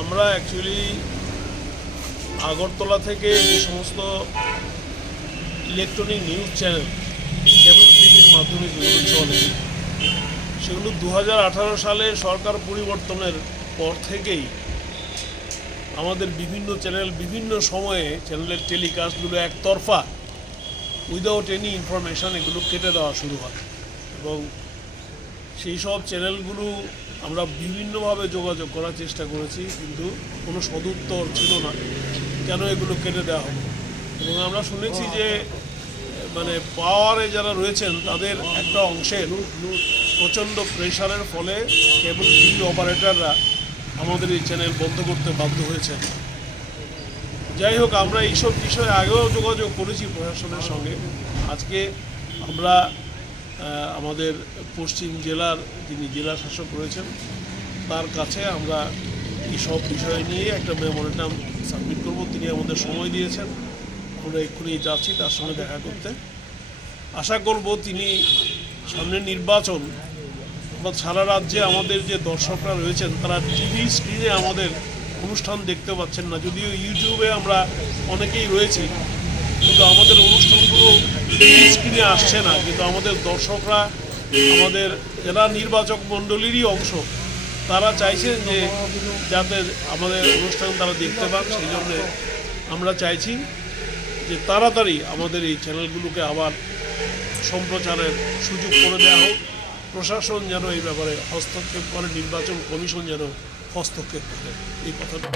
আমরা অ্যাকচুয়ালি আগরতলা থেকে যে সমস্ত ইলেকট্রনিক নিউজ চ্যানেল কেবল টিভির মাধ্যমে যেগুলো চলে সেগুলো 2018 সালে সরকার পরিবর্তনের পর থেকেই আমাদের বিভিন্ন চ্যানেল বিভিন্ন সময়ে চ্যানেলের টেলিকাস্টগুলো একতরফা উইদাউট এনি ইনফরমেশান এগুলো কেটে দেওয়া শুরু হয় এবং সেই সব চ্যানেলগুলো আমরা বিভিন্নভাবে যোগাযোগ করার চেষ্টা করেছি, কিন্তু কোনো সদুত্তর ছিল না কেন এগুলো কেটে দেওয়া হবে। এবং আমরা শুনেছি যে মানে পাওয়ারে যারা রয়েছেন তাদের একটা অংশের প্রচণ্ড প্রেশারের ফলে কেবল টিভি অপারেটররা আমাদের এই চ্যানেল বন্ধ করতে বাধ্য হয়েছেন। যাই হোক, আমরা এইসব বিষয়ে আগেও যোগাযোগ করেছি প্রশাসনের সঙ্গে। আজকে আমরা আমাদের পশ্চিম জেলার যিনি জেলা শাসক রয়েছেন তার কাছে আমরা এইসব বিষয় নিয়ে একটা মেমোরেন্ডাম সাবমিট করব। তিনি আমাদের সময় দিয়েছেন, আমরা এক্ষুনি যাচ্ছি তার সঙ্গে দেখা করতে। আশা করব তিনি সামনে নির্বাচন বা সারা রাজ্যে আমাদের যে দর্শকরা রয়েছেন তারা টিভি স্ক্রিনে আমাদের অনুষ্ঠান দেখতে পাচ্ছেন না, যদিও ইউটিউবে আমরা অনেকেই রয়েছি, কিন্তু আমাদের অনুষ্ঠানগুলো টিভি স্ক্রিনে আসছে না। কিন্তু আমাদের দর্শকরা, আমাদের যারা নির্বাচক মণ্ডলীরই অংশ, তারা চাইছেন যে যাতে আমাদের অনুষ্ঠান তারা দেখতে পান। সেই জন্যে আমরা চাইছি যে তাড়াতাড়ি আমাদের এই চ্যানেলগুলোকে আবার সম্প্রচারের সুযোগ করে দেওয়া হোক। প্রশাসন যেন এই ব্যাপারে হস্তক্ষেপ করে, নির্বাচন কমিশন যেন হস্তক্ষেপ করে, এই কথাটা।